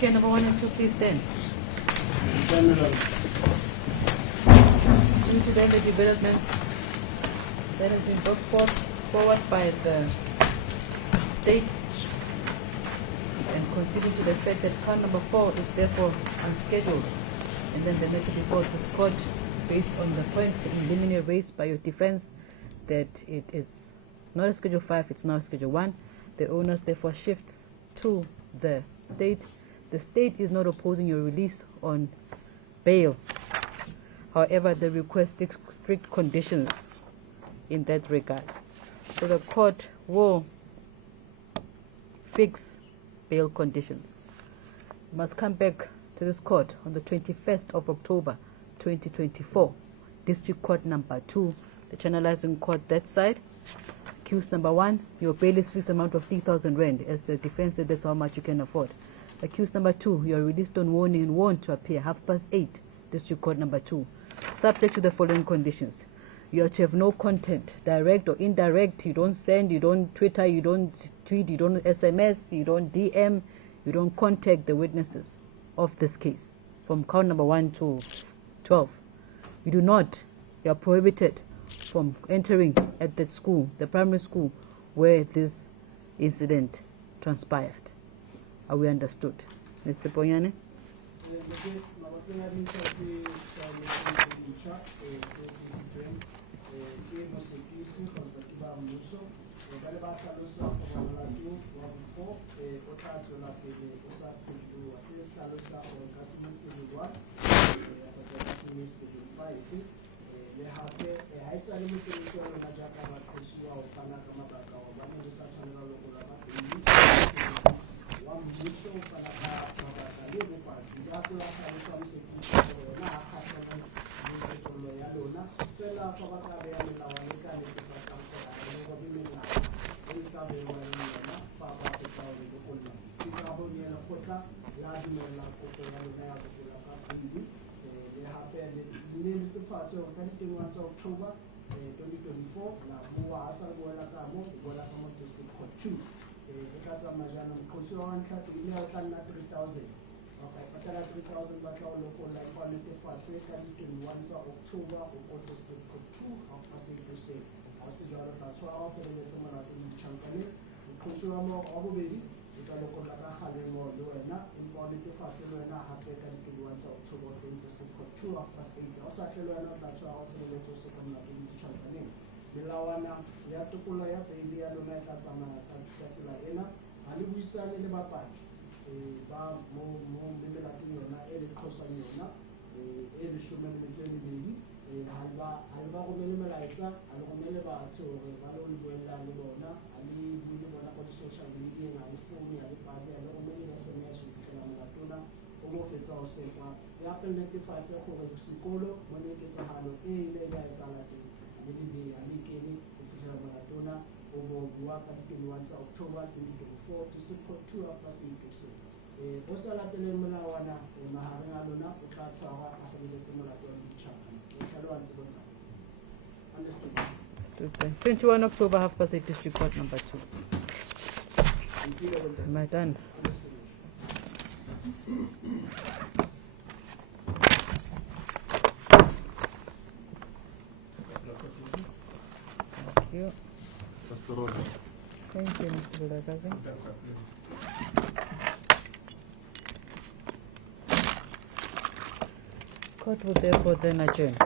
Okay, number 1 and 2, please stand. Due to then the developments that has been brought forward by the state, and considering to the fact that count number 4 is therefore unscheduled, and then the matter before this court, based on the point in limine raised by your defense that it is not a Schedule 5, it's now a Schedule 1, the owners therefore shifts to the state. The state is not opposing your release on bail. However, they request strict conditions in that regard. So the court will fix bail conditions. You must come back to this court on the 21st of October 2024. District Court number 2, the channelizing court that side. Accused number 1, your bail is fixed amount of 3,000 rand. As the defense said, that's how much you can afford. Accused number 2, you are released on warning and warned to appear 8:30, District Court number 2. Subject to the following conditions. You are to have no content, direct or indirect. You don't send, you don't Twitter, you don't tweet, you don't SMS, you don't DM, you don't contact the witnesses of this case from count number 1 to 12. You are prohibited from entering at that school, the primary school, where this incident transpired. Are we understood? Mr. Ponyane? October 2024, na mua asa gola kamo District Court 2. Ikaza majana mkosi wa wanka ile alkan na 3,000. Okay, patala 3,000 baka loko la quality Paseka 21 October uko District Court 2 of Paseka say. Asi jara tatwa offer le tsama na chankane. Mkosi wa mo obubedi ikaloko la khale mo loena in quality Paseka na hapeka 21 October District Court 2 of Paseka. Osakhelo na tatwa offer le tsama na chankane. Milawana ya tukulo ya baby ya lona ka tsama ka tsela ena ali buisane le bapaki ba mo memela ke yona e le khosa yona e le shumane metsweni bedi halba go mele melaetsa ali go mele batho gore ba lo buella le bona ali buile bona go social media na le phone ya le base ya le go mele SMS go fitela molatona o mo fetsa o sekwa ya pele ke fatse gore sekolo mo ne ke tsagalo e ile ya etsala teng le alikeni official maratona over buaka di 21 October 2024 District Court 2 of Paseka. Osala tele molawana mahareng a lona o tla tshwarwa a feleletse molato wa ditšhaba. Tlhalo ntse bona. Understood. 21 October 8:30, District Court number 2. Am I done? Thank you. Thank you, Mr. Bulagazi. Court will therefore then adjourn.